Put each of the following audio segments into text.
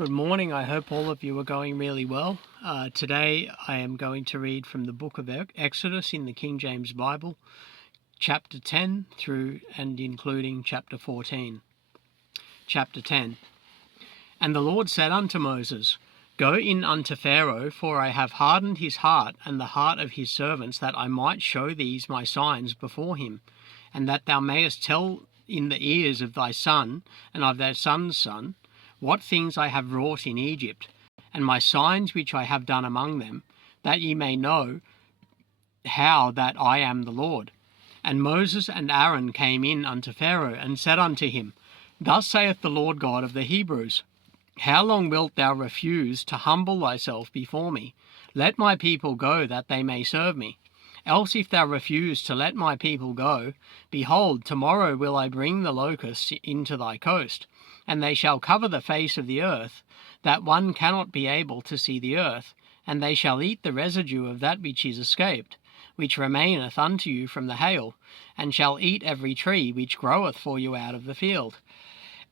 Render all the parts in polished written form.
Good morning. I hope all of you are going really well. Today I am going to read from the book of Exodus in the King James Bible, chapter 10 through and including chapter 14. Chapter 10. And the Lord said unto Moses, Go in unto Pharaoh, for I have hardened his heart and the heart of his servants, that I might show these my signs before him, and that thou mayest tell in the ears of thy son and of thy son's son, what things I have wrought in Egypt, and my signs which I have done among them, that ye may know how that I am the Lord. And Moses and Aaron came in unto Pharaoh, and said unto him, Thus saith the Lord God of the Hebrews, How long wilt thou refuse to humble thyself before me? Let my people go, that they may serve me. Else if thou refuse to let my people go, behold, tomorrow will I bring the locusts into thy coast, and they shall cover the face of the earth, that one cannot be able to see the earth, and they shall eat the residue of that which is escaped, which remaineth unto you from the hail, and shall eat every tree which groweth for you out of the field.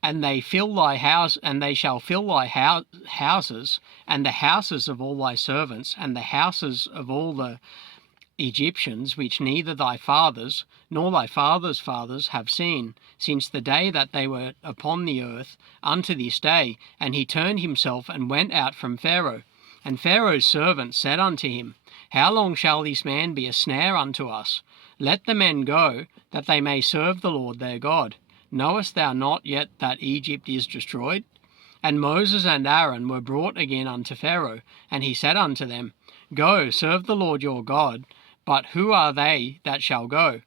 And they fill thy house, and they shall fill thy houses, and the houses of all thy servants, and the houses of all the Egyptians, which neither thy fathers nor thy fathers' fathers have seen, since the day that they were upon the earth unto this day. And he turned himself and went out from Pharaoh. And Pharaoh's servants said unto him, How long shall this man be a snare unto us? Let the men go, that they may serve the Lord their God. Knowest thou not yet that Egypt is destroyed? And Moses and Aaron were brought again unto Pharaoh, and he said unto them, Go, serve the Lord your God. But who are they that shall go?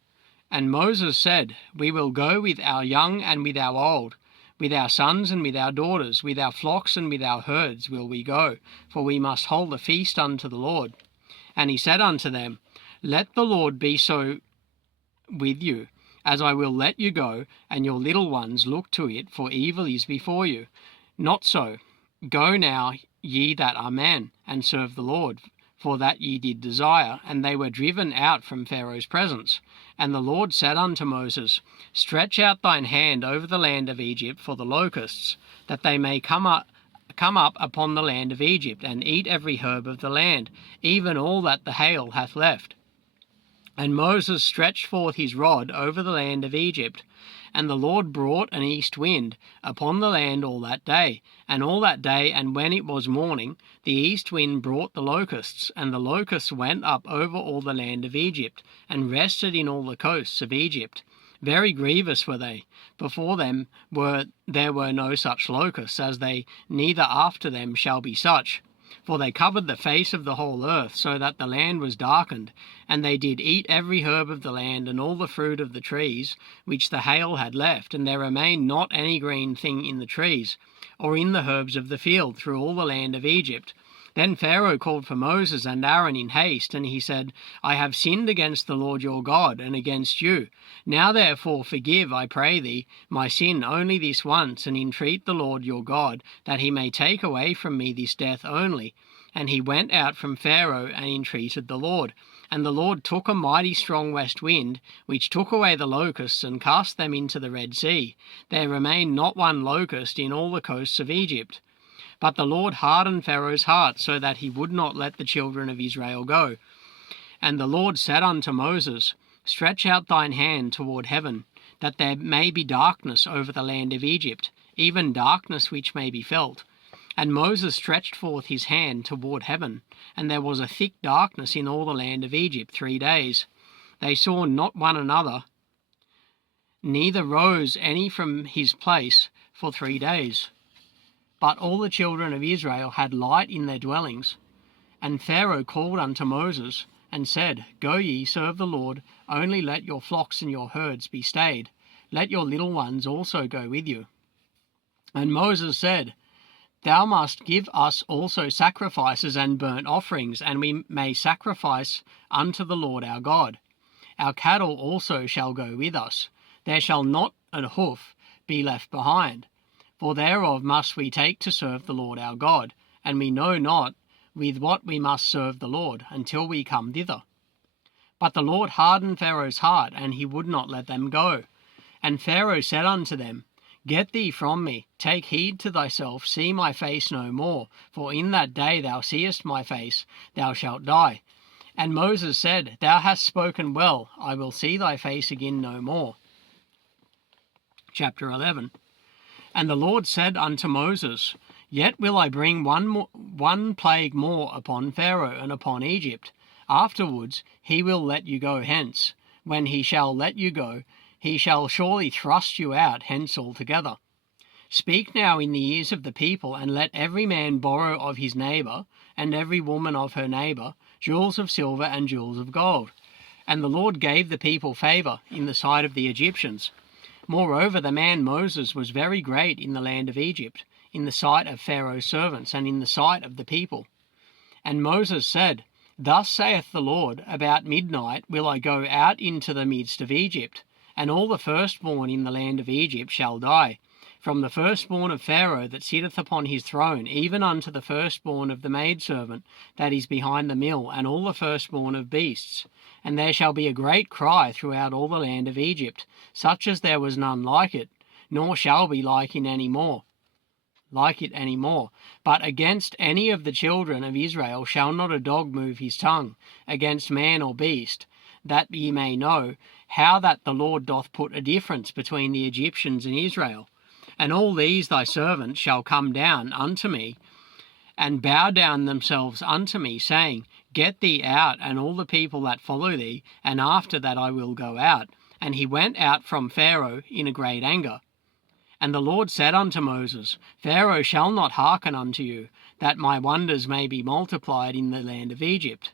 And Moses said, We will go with our young and with our old, with our sons and with our daughters, with our flocks and with our herds will we go, for we must hold a feast unto the Lord. And he said unto them, Let the Lord be so with you, as I will let you go, and your little ones look to it, for evil is before you. Not so. Go now, ye that are men, and serve the Lord, for that ye did desire. And they were driven out from Pharaoh's presence. And the Lord said unto Moses, Stretch out thine hand over the land of Egypt for the locusts, that they may come up upon the land of Egypt, and eat every herb of the land, even all that the hail hath left. And Moses stretched forth his rod over the land of Egypt, and the Lord brought an east wind upon the land all that day. And all that day, and when it was morning, the east wind brought the locusts, and the locusts went up over all the land of Egypt, and rested in all the coasts of Egypt. Very grievous were they. Before them there were no such locusts, as they neither after them shall be such. For they covered the face of the whole earth, so that the land was darkened. And they did eat every herb of the land, and all the fruit of the trees, which the hail had left. And there remained not any green thing in the trees, or in the herbs of the field, through all the land of Egypt. Then Pharaoh called for Moses and Aaron in haste, and he said, I have sinned against the Lord your God, and against you. Now therefore forgive, I pray thee, my sin only this once, and entreat the Lord your God, that he may take away from me this death only. And he went out from Pharaoh, and entreated the Lord. And the Lord took a mighty strong west wind, which took away the locusts, and cast them into the Red Sea. There remained not one locust in all the coasts of Egypt. But the Lord hardened Pharaoh's heart, so that he would not let the children of Israel go. And the Lord said unto Moses, Stretch out thine hand toward heaven, that there may be darkness over the land of Egypt, even darkness which may be felt. And Moses stretched forth his hand toward heaven, and there was a thick darkness in all the land of Egypt 3 days. They saw not one another, neither rose any from his place for 3 days. But all the children of Israel had light in their dwellings. And Pharaoh called unto Moses, and said, Go ye, serve the Lord, only let your flocks and your herds be stayed. Let your little ones also go with you. And Moses said, Thou must give us also sacrifices and burnt offerings, and we may sacrifice unto the Lord our God. Our cattle also shall go with us. There shall not a hoof be left behind. For thereof must we take to serve the Lord our God, and we know not with what we must serve the Lord, until we come thither. But the Lord hardened Pharaoh's heart, and he would not let them go. And Pharaoh said unto them, Get thee from me, take heed to thyself, see my face no more, for in that day thou seest my face, thou shalt die. And Moses said, Thou hast spoken well, I will see thy face again no more. Chapter 11. And the Lord said unto Moses, Yet will I bring one plague more upon Pharaoh and upon Egypt. Afterwards he will let you go hence. When he shall let you go, he shall surely thrust you out hence altogether. Speak now in the ears of the people, and let every man borrow of his neighbour, and every woman of her neighbour, jewels of silver and jewels of gold. And the Lord gave the people favour in the sight of the Egyptians. Moreover, the man Moses was very great in the land of Egypt, in the sight of Pharaoh's servants, and in the sight of the people. And Moses said, Thus saith the Lord, About midnight will I go out into the midst of Egypt, and all the firstborn in the land of Egypt shall die, from the firstborn of Pharaoh that sitteth upon his throne, even unto the firstborn of the maidservant that is behind the mill, and all the firstborn of beasts. And there shall be a great cry throughout all the land of Egypt, such as there was none like it, nor shall be like it any more. But against any of the children of Israel shall not a dog move his tongue, against man or beast, that ye may know how that the Lord doth put a difference between the Egyptians and Israel. And all these thy servants shall come down unto me, and bow down themselves unto me, saying, Get thee out, and all the people that follow thee, and after that I will go out. And he went out from Pharaoh in a great anger. And the Lord said unto Moses, Pharaoh shall not hearken unto you, that my wonders may be multiplied in the land of Egypt.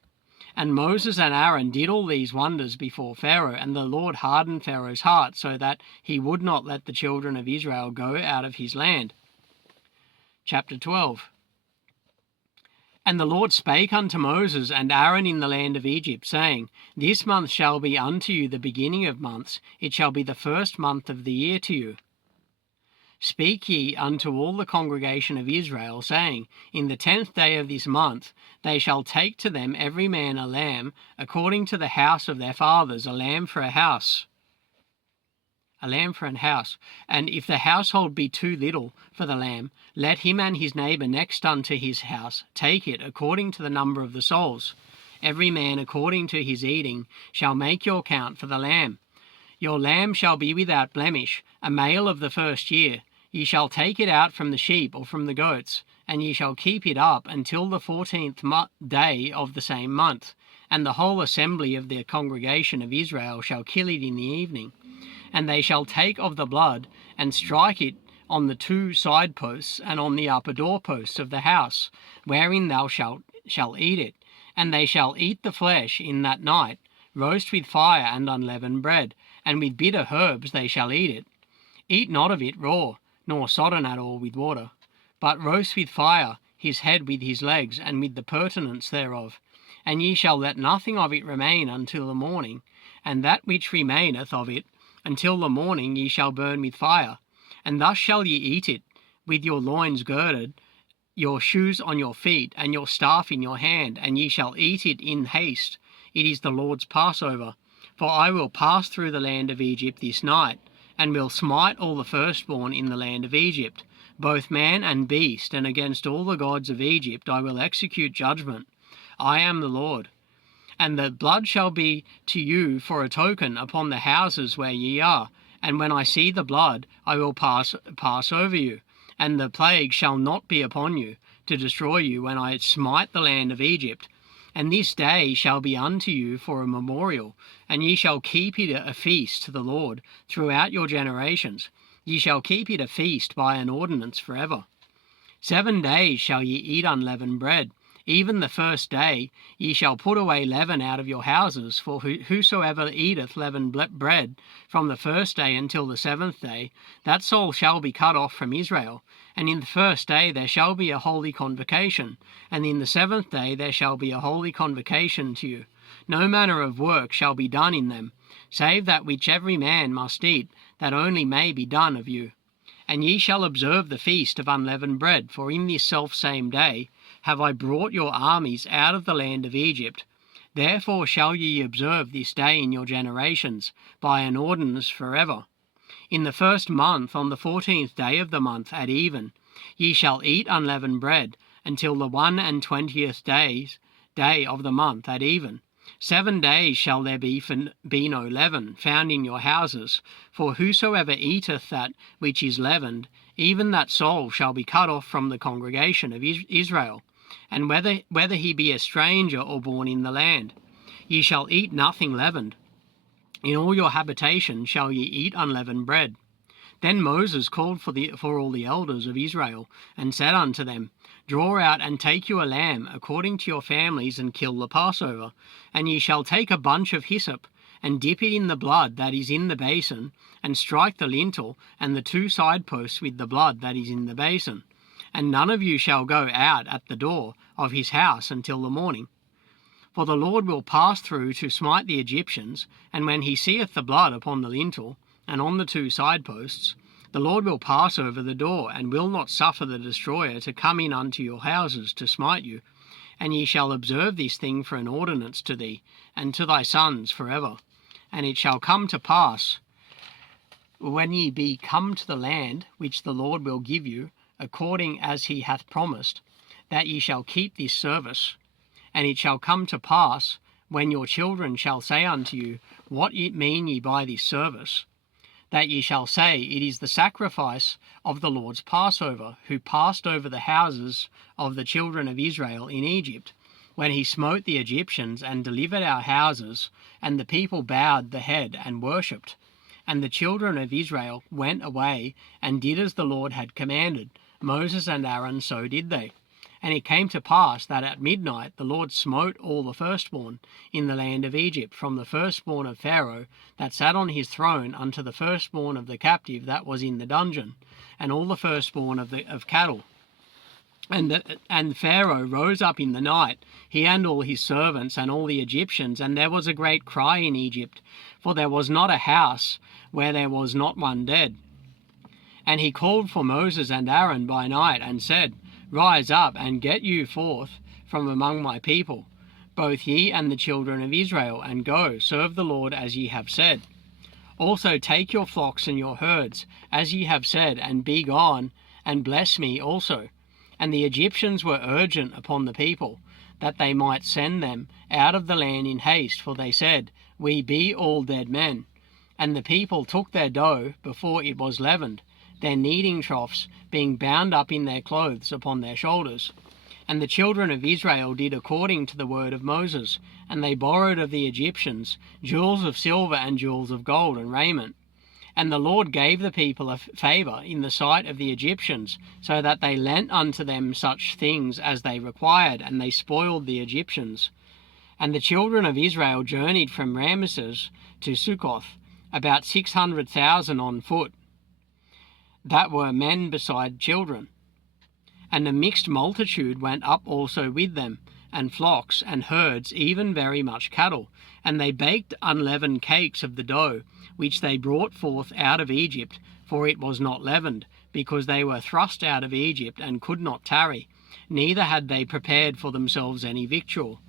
And Moses and Aaron did all these wonders before Pharaoh, and the Lord hardened Pharaoh's heart, so that he would not let the children of Israel go out of his land. Chapter 12. And the Lord spake unto Moses and Aaron in the land of Egypt, saying, This month shall be unto you the beginning of months, it shall be the first month of the year to you. Speak ye unto all the congregation of Israel, saying, In the 10th day of this month they shall take to them every man a lamb, according to the house of their fathers, a lamb for an house. And if the household be too little for the lamb, let him and his neighbour next unto his house take it according to the number of the souls. Every man according to his eating shall make your count for the lamb. Your lamb shall be without blemish, a male of the first year. Ye shall take it out from the sheep or from the goats, and ye shall keep it up until the 14th day of the same month. And the whole assembly of the congregation of Israel shall kill it in the evening. And they shall take of the blood, and strike it on the 2 side posts, and on the upper doorposts of the house, wherein thou shalt eat it. And they shall eat the flesh in that night, roast with fire and unleavened bread, and with bitter herbs they shall eat it. Eat not of it raw, nor sodden at all with water, but roast with fire his head with his legs, and with the purtenance thereof. And ye shall let nothing of it remain until the morning, and that which remaineth of it until the morning ye shall burn with fire. And thus shall ye eat it, with your loins girded, your shoes on your feet, and your staff in your hand, and ye shall eat it in haste. It is the Lord's Passover. For I will pass through the land of Egypt this night, and will smite all the firstborn in the land of Egypt, both man and beast, and against all the gods of Egypt I will execute judgment. I am the Lord. And the blood shall be to you for a token upon the houses where ye are. And when I see the blood, I will pass over you, and the plague shall not be upon you, to destroy you when I smite the land of Egypt. And this day shall be unto you for a memorial, and ye shall keep it a feast to the Lord throughout your generations. Ye shall keep it a feast by an ordinance forever. 7 days shall ye eat unleavened bread. Even the first day ye shall put away leaven out of your houses, for whosoever eateth leavened bread from the first day until the 7th day, that soul shall be cut off from Israel. And in the first day there shall be a holy convocation, and in the 7th day there shall be a holy convocation to you. No manner of work shall be done in them, save that which every man must eat, that only may be done of you. And ye shall observe the feast of unleavened bread, for in this selfsame day have I brought your armies out of the land of Egypt. Therefore shall ye observe this day in your generations, by an ordinance forever. In the 1st month, on the 14th day of the month at even, ye shall eat unleavened bread, until the 21st day of the month at even. 7 days shall there be no leaven found in your houses, for whosoever eateth that which is leavened, even that soul shall be cut off from the congregation of Israel, and whether he be a stranger or born in the land. Ye shall eat nothing leavened. In all your habitation shall ye eat unleavened bread. Then Moses called for all the elders of Israel, and said unto them, Draw out and take you a lamb according to your families, and kill the Passover. And ye shall take a bunch of hyssop, and dip it in the blood that is in the basin, and strike the lintel and the 2 side posts with the blood that is in the basin. And none of you shall go out at the door of his house until the morning. For the Lord will pass through to smite the Egyptians, and when he seeth the blood upon the lintel and on the 2 side posts, the Lord will pass over the door, and will not suffer the destroyer to come in unto your houses to smite you. And ye shall observe this thing for an ordinance to thee, and to thy sons forever. And it shall come to pass, when ye be come to the land which the Lord will give you, according as he hath promised, that ye shall keep this service. And it shall come to pass, when your children shall say unto you, What mean ye by this service? That ye shall say, It is the sacrifice of the Lord's Passover, who passed over the houses of the children of Israel in Egypt, when he smote the Egyptians and delivered our houses, and the people bowed the head and worshipped. And the children of Israel went away and did as the Lord had commanded. Moses and Aaron, so did they. And it came to pass that at midnight the Lord smote all the firstborn in the land of Egypt, from the firstborn of Pharaoh that sat on his throne unto the firstborn of the captive that was in the dungeon, and all the firstborn of cattle. And Pharaoh rose up in the night, he and all his servants and all the Egyptians, and there was a great cry in Egypt, for there was not a house where there was not one dead. And he called for Moses and Aaron by night, and said, Rise up, and get you forth from among my people, both ye and the children of Israel, and go, serve the Lord as ye have said. Also take your flocks and your herds, as ye have said, and be gone, and bless me also. And the Egyptians were urgent upon the people, that they might send them out of the land in haste, for they said, We be all dead men. And the people took their dough before it was leavened, their kneading troughs being bound up in their clothes upon their shoulders. And the children of Israel did according to the word of Moses, and they borrowed of the Egyptians jewels of silver and jewels of gold and raiment. And the Lord gave the people a favour in the sight of the Egyptians, so that they lent unto them such things as they required, and they spoiled the Egyptians. And the children of Israel journeyed from Ramesses to Succoth, about 600,000 on foot, that were men beside children. And a mixed multitude went up also with them, and flocks and herds, even very much cattle. And they baked unleavened cakes of the dough, which they brought forth out of Egypt, for it was not leavened, because they were thrust out of Egypt, and could not tarry, neither had they prepared for themselves any victual.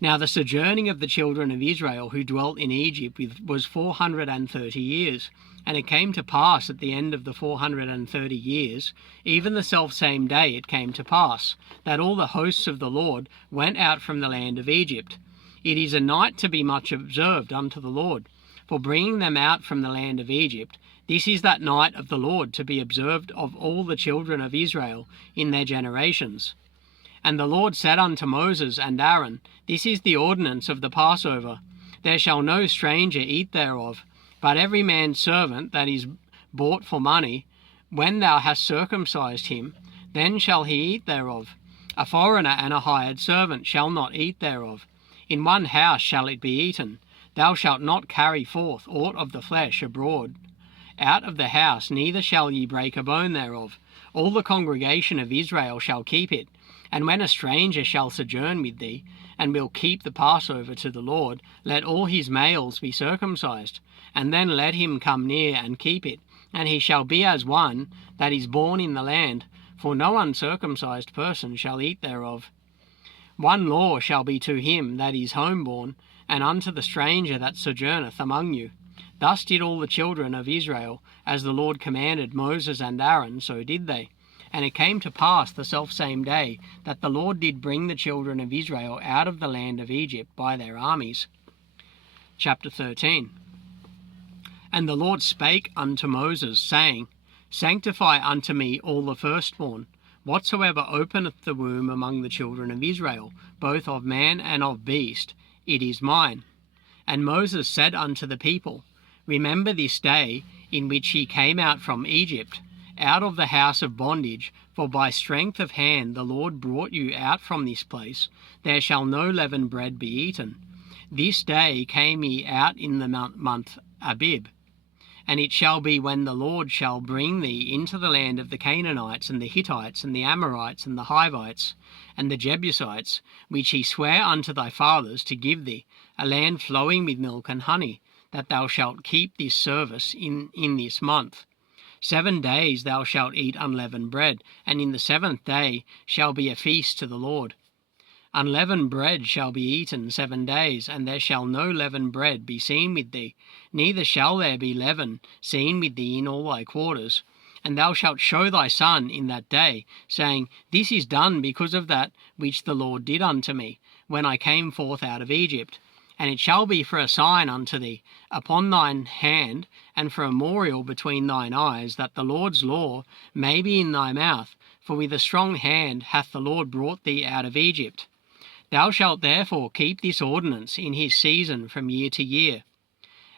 Now the sojourning of the children of Israel who dwelt in Egypt was 430 years. And it came to pass at the end of the 430 years, even the selfsame day it came to pass, that all the hosts of the Lord went out from the land of Egypt. It is a night to be much observed unto the Lord, for bringing them out from the land of Egypt. This is that night of the Lord to be observed of all the children of Israel in their generations. And the Lord said unto Moses and Aaron, This is the ordinance of the Passover. There shall no stranger eat thereof, but every man's servant that is bought for money, when thou hast circumcised him, then shall he eat thereof. A foreigner and a hired servant shall not eat thereof. In one house shall it be eaten. Thou shalt not carry forth aught of the flesh abroad out of the house, neither shall ye break a bone thereof. All the congregation of Israel shall keep it. And when a stranger shall sojourn with thee, and will keep the Passover to the Lord, let all his males be circumcised, and then let him come near and keep it, and he shall be as one that is born in the land, for no uncircumcised person shall eat thereof. One law shall be to him that is homeborn, and unto the stranger that sojourneth among you. Thus did all the children of Israel, as the Lord commanded Moses and Aaron, so did they. And it came to pass the selfsame day that the Lord did bring the children of Israel out of the land of Egypt by their armies. Chapter 13. And the Lord spake unto Moses, saying, Sanctify unto me all the firstborn, whatsoever openeth the womb among the children of Israel, both of man and of beast, it is mine. And Moses said unto the people, Remember this day in which ye came out from Egypt, out of the house of bondage, for by strength of hand the Lord brought you out from this place. There shall no leavened bread be eaten. This day came ye out in the month Abib. And it shall be when the Lord shall bring thee into the land of the Canaanites, and the Hittites, and the Amorites, and the Hivites, and the Jebusites, which he sware unto thy fathers to give thee, a land flowing with milk and honey, that thou shalt keep this service in this month. 7 days thou shalt eat unleavened bread, and in the 7th day shall be a feast to the Lord. Unleavened bread shall be eaten 7 days, and there shall no leavened bread be seen with thee, neither shall there be leaven seen with thee in all thy quarters. And thou shalt show thy son in that day, saying, This is done because of that which the Lord did unto me, when I came forth out of Egypt. And it shall be for a sign unto thee upon thine hand, and for a memorial between thine eyes, that the Lord's law may be in thy mouth. For with a strong hand hath the Lord brought thee out of Egypt. Thou shalt therefore keep this ordinance in his season from year to year.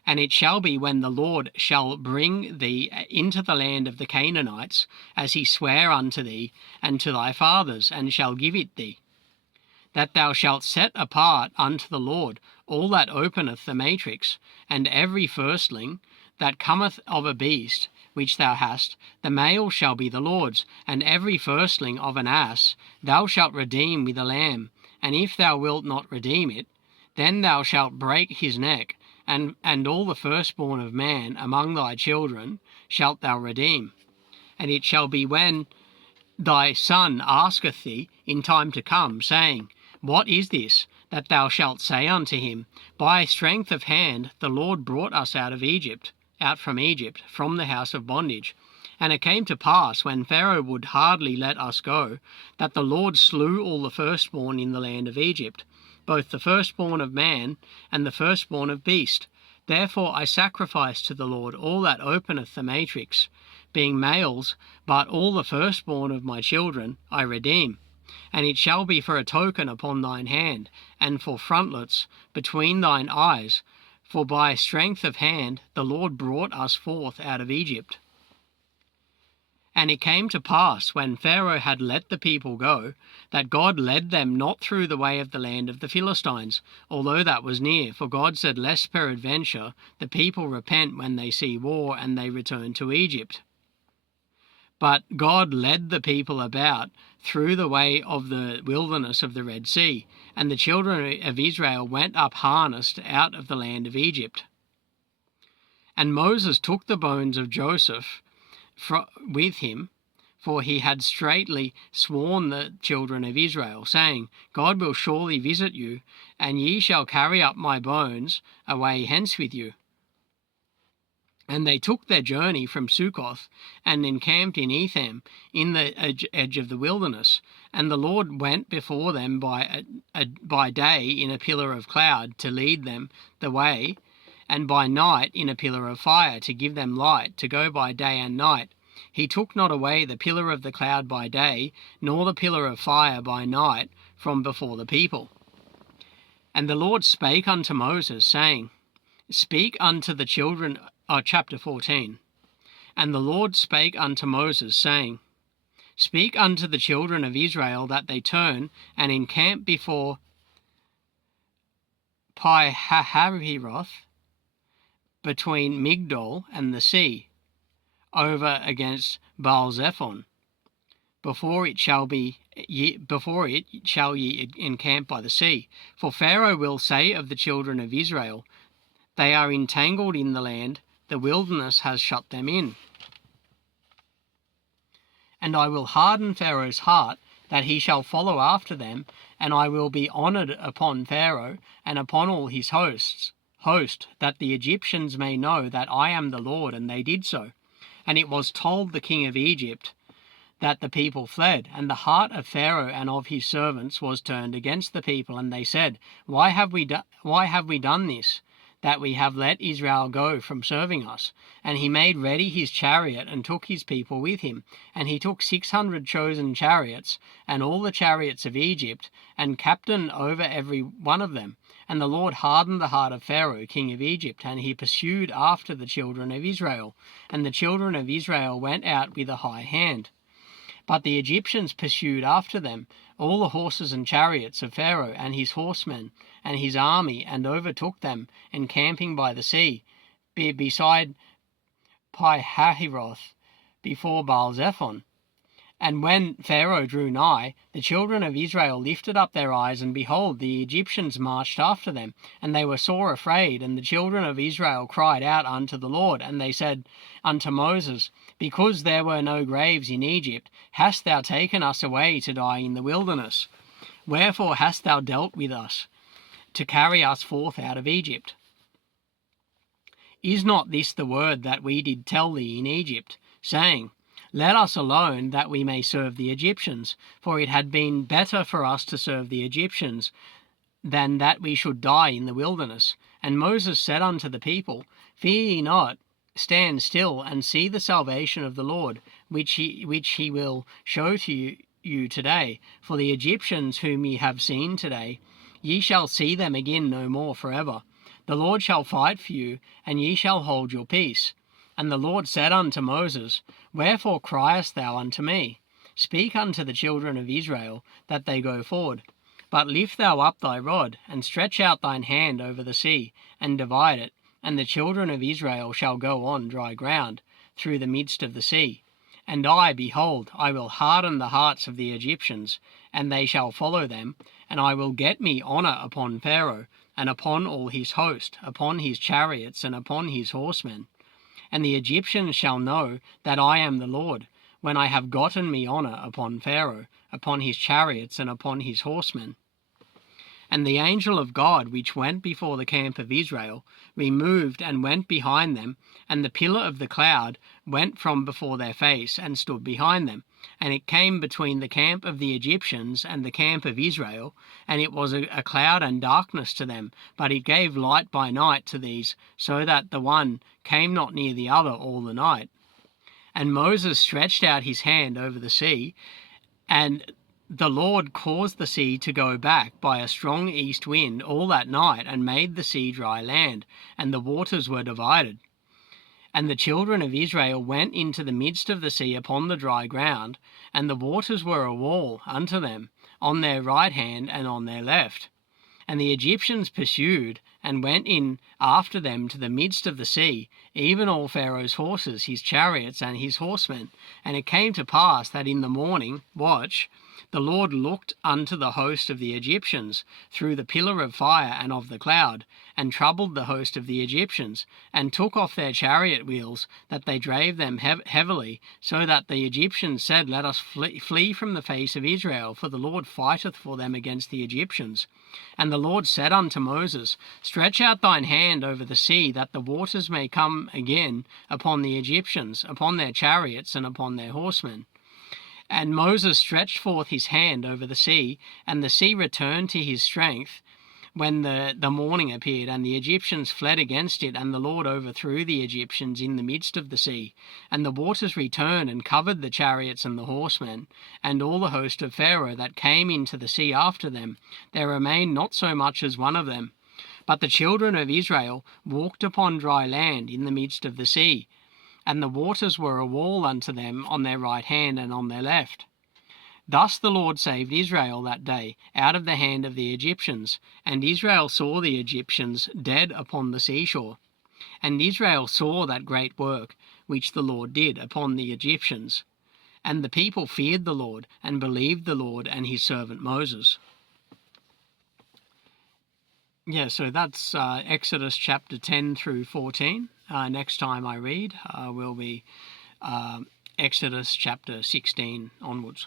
And it shall be when the Lord shall bring thee into the land of the Canaanites, as he sware unto thee and to thy fathers, and shall give it thee, that thou shalt set apart unto the Lord all that openeth the matrix, and every firstling that cometh of a beast which thou hast, the male shall be the Lord's, and every firstling of an ass thou shalt redeem with a lamb. And if thou wilt not redeem it, then thou shalt break his neck, and all the firstborn of man among thy children shalt thou redeem. And it shall be when thy son asketh thee in time to come, saying, What is this? That thou shalt say unto him, By strength of hand the Lord brought us out from Egypt, from the house of bondage. And it came to pass, when Pharaoh would hardly let us go, that the Lord slew all the firstborn in the land of Egypt, both the firstborn of man and the firstborn of beast. Therefore I sacrifice to the Lord all that openeth the matrix, being males, but all the firstborn of my children I redeem. And it shall be for a token upon thine hand, and for frontlets between thine eyes, for by strength of hand the Lord brought us forth out of Egypt. And it came to pass, when Pharaoh had let the people go, that God led them not through the way of the land of the Philistines, although that was near. For God said, Lest peradventure the people repent when they see war, and they return to Egypt. But God led the people about through the way of the wilderness of the Red Sea, and the children of Israel went up harnessed out of the land of Egypt. And Moses took the bones of Joseph with him, for he had straitly sworn the children of Israel, saying, God will surely visit you, and ye shall carry up my bones away hence with you. And they took their journey from Succoth, and encamped in Etham, in the edge of the wilderness. And the Lord went before them by day in a pillar of cloud to lead them the way, and by night in a pillar of fire to give them light, to go by day and night. He took not away the pillar of the cloud by day, nor the pillar of fire by night, from before the people. And the Lord spake unto Moses, saying, Speak unto the children... chapter 14. And the Lord spake unto Moses, saying, Speak unto the children of Israel that they turn and encamp before Pi-hahiroth, between Migdol and the sea, over against Baal-zephon. Before it shall ye encamp by the sea. For Pharaoh will say of the children of Israel, They are entangled in the land, the wilderness has shut them in. And I will harden Pharaoh's heart, that he shall follow after them, and I will be honoured upon Pharaoh and upon all his hosts, host, that the Egyptians may know that I am the Lord. And they did so. And it was told the king of Egypt that the people fled, and the heart of Pharaoh and of his servants was turned against the people, and they said, Why have we done this, that we have let Israel go from serving us? And he made ready his chariot, and took his people with him. And he took 600 chosen chariots, and all the chariots of Egypt, and captain over every one of them. And the Lord hardened the heart of Pharaoh, king of Egypt, and he pursued after the children of Israel. And the children of Israel went out with a high hand. But the Egyptians pursued after them, all the horses and chariots of Pharaoh and his horsemen and his army, and overtook them, encamping by the sea, beside Pi-hahiroth, before Baal-zephon. And when Pharaoh drew nigh, the children of Israel lifted up their eyes, and behold, the Egyptians marched after them, and they were sore afraid. And the children of Israel cried out unto the Lord, and they said unto Moses, Because there were no graves in Egypt, hast thou taken us away to die in the wilderness? Wherefore hast thou dealt with us, to carry us forth out of Egypt? Is not this the word that we did tell thee in Egypt, saying, Let us alone, that we may serve the Egyptians? For it had been better for us to serve the Egyptians, than that we should die in the wilderness. And Moses said unto the people, Fear ye not, stand still, and see the salvation of the Lord, which he will show to you today. For the Egyptians whom ye have seen today, ye shall see them again no more forever. The Lord shall fight for you, and ye shall hold your peace. And the Lord said unto Moses, Wherefore criest thou unto me? Speak unto the children of Israel, that they go forward. But lift thou up thy rod, and stretch out thine hand over the sea, and divide it, and the children of Israel shall go on dry ground, through the midst of the sea. And I, behold, I will harden the hearts of the Egyptians, and they shall follow them, and I will get me honour upon Pharaoh, and upon all his host, upon his chariots, and upon his horsemen. And the Egyptians shall know that I am the Lord, when I have gotten me honour upon Pharaoh, upon his chariots, and upon his horsemen. And the angel of God, which went before the camp of Israel, removed and went behind them, and the pillar of the cloud went from before their face, and stood behind them. And it came between the camp of the Egyptians and the camp of Israel, and it was a cloud and darkness to them, but it gave light by night to these, so that the one came not near the other all the night. And Moses stretched out his hand over the sea, and the Lord caused the sea to go back by a strong east wind all that night, and made the sea dry land, and the waters were divided. And the children of Israel went into the midst of the sea upon the dry ground, and the waters were a wall unto them, on their right hand and on their left. And the Egyptians pursued, and went in after them to the midst of the sea, even all Pharaoh's horses, his chariots, and his horsemen. And it came to pass that in the morning watch the Lord looked unto the host of the Egyptians through the pillar of fire and of the cloud, and troubled the host of the Egyptians, and took off their chariot wheels, that they drave them heavily, so that the Egyptians said, Let us flee from the face of Israel, for the Lord fighteth for them against the Egyptians. And the Lord said unto Moses, Stretch out thine hand over the sea, that the waters may come again upon the Egyptians, upon their chariots, and upon their horsemen. And Moses stretched forth his hand over the sea, and the sea returned to his strength when the morning appeared, and the Egyptians fled against it, and the Lord overthrew the Egyptians in the midst of the sea. And the waters returned and covered the chariots and the horsemen, and all the host of Pharaoh that came into the sea after them. There remained not so much as one of them. But the children of Israel walked upon dry land in the midst of the sea, and the waters were a wall unto them on their right hand and on their left. Thus the Lord saved Israel that day out of the hand of the Egyptians, and Israel saw the Egyptians dead upon the seashore. And Israel saw that great work which the Lord did upon the Egyptians. And the people feared the Lord, and believed the Lord and his servant Moses. Yeah, so that's Exodus chapter 10 through 14. Next time I read will be Exodus chapter 16 onwards.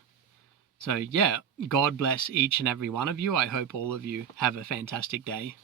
So yeah, God bless each and every one of you. I hope all of you have a fantastic day.